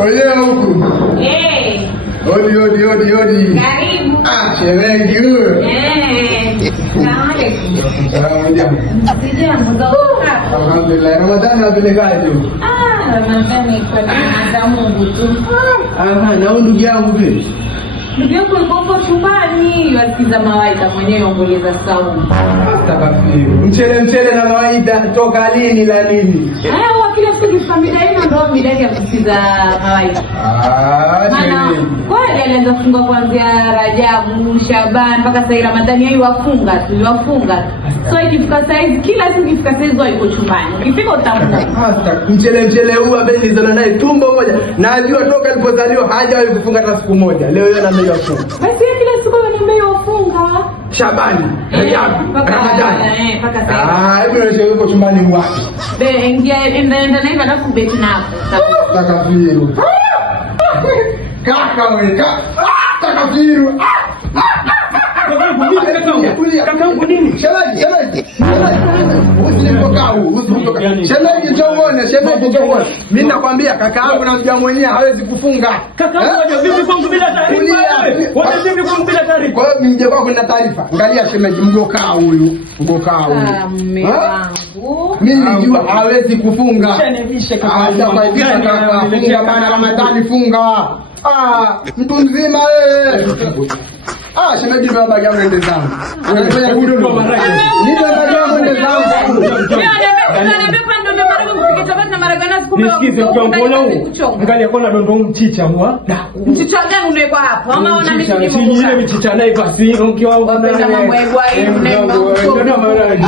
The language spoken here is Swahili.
Oye huku. Odi. Karibu. Shemeji huyo. Alhamdulillah. Ramadhani unapelekaje? Ramadhani kwa neema za Mungu tu. Na ndugu yangu vipi? Ndugu yangu yuko chumbani, yasikiza mawaidha mwenyewe ongeza sauti. Takatifu. Mchele na mawaidha toka lini la nini? Kila siku familia yenu ndio midadi ya kusikiza mawaidha. Kwani alianza kufunga kuanzia Rajabu, Shaban mpaka sasa Ramadhani yeye wafunga. So ikifika saizi kila siku ikifika saizi yuko chumbani. Ukifika utamuona. Mchele huu ambaye nilizana naye tumbo moja. Na ajua toka alipozaliwa hajawahi kufunga hata siku moja. Leo yeye anambia funga. Basi kila siku anambia ufunga. Shabani, Rajabu, Ramadhani. Mpaka sasa. Hebu nionyeshe yuko chumbani wapi? Ingia enda na alafu beti nako. Takafiru. Kaka wewe. Takafiru. Kaka nini? Shemeji. Shemeji njoo. Mimi nakwambia kaka yangu na mja mwenyewe hawezi kufunga. Kaka yangu vipi kwangu bila taarifa wewe? Wacha vipi kwangu bila taarifa? Kwa hiyo mje kwako na taarifa. Angalia shemeji mgokaa huyu. Mume wangu. Mimi najua hawezi kufunga. Shenevishe kaka. Funga bana Ramadhani funga. Mtu mzima wewe. Shemeji baba yangu ende zangu. Anafanya kududu. Ndio baba yangu ende zangu. Nisikize mchongo huu. Angalia kona dondo mchicha mwa. Mchicha gani unawekwa hapo? Ama una mchicha ile mchicha naye basi mke wangu unapenda mambo ya hivi.